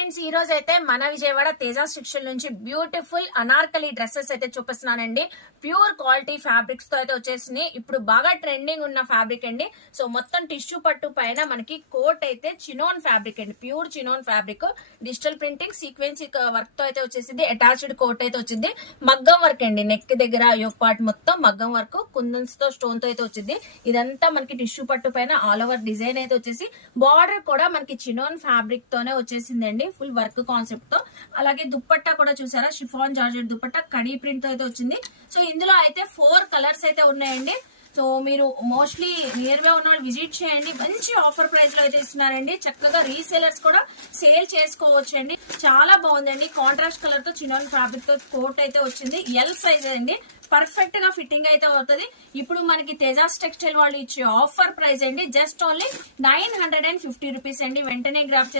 Friends, ఈ రోజు అయితే మన విజయవాడ తేజ శిక్షణ నుంచి బ్యూటిఫుల్ అనార్కలి డ్రెస్సెస్ అయితే చూపిస్తున్నానండి. ప్యూర్ క్వాలిటీ ఫ్యాబ్రిక్స్ తో అయితే వచ్చేసినాయి. ఇప్పుడు బాగా ట్రెండింగ్ ఉన్న ఫ్యాబ్రిక్ అండి. సో మొత్తం టిష్యూ పట్టు పైన మనకి కోట్ అయితే చినోన్ ఫ్యాబ్రిక్ అండి. Pure chinon fabric, digital printing sequence work తో అయితే వచ్చేసింది. అటాచ్డ్ కోట్ అయితే వచ్చింది. మగ్గం వర్క్ అండి, నెక్ దగ్గర యోక్ పార్ట్ మొత్తం మగ్గం వర్క్, కుందన్స్ తో స్టోన్ తో అయితే వచ్చింది. ఇదంతా మనకి టిష్యూ పట్టు పైన ఆల్ ఓవర్ డిజైన్ అయితే వచ్చేసి బార్డర్ కూడా మనకి చినోన్ ఫ్యాబ్రిక్ తోనే వచ్చేసిందండి, ఫుల్ వర్క్ కాన్సెప్ట్ తో. అలాగే దుప్పట్టా కూడా చూసారా, chiffon georgette dupatta khadi print తో అయితే వచ్చింది. సో ఇందులో అయితే 4 కలర్స్ అయితే ఉన్నాయండి. సో మీరు మోస్ట్లీ నియర్ బై ఉన్న వాళ్ళు విజిట్ చేయండి. మంచి ఆఫర్ ప్రైస్ లో అయితే ఇస్తున్నారండి. చక్కగా రీసేలర్స్ కూడా సేల్ చేసుకోవచ్చు అండి. చాలా బాగుందండి. కాంట్రాస్ట్ కలర్ తో చిన్న ఫ్యాబ్రిక్ తో కోట్ అయితే వచ్చింది. ఎల్ సైజ్ అండి, పర్ఫెక్ట్ గా ఫిట్టింగ్ అయితే అవుతుంది. ఇప్పుడు మనకి తేజాస్ టెక్స్టైల్ వాళ్ళు ఇచ్చే ఆఫర్ ప్రైస్ అండి జస్ట్ ఓన్లీ 950 రూపీస్ అండి. వెంటనే గ్రాప్ చేసుకోండి.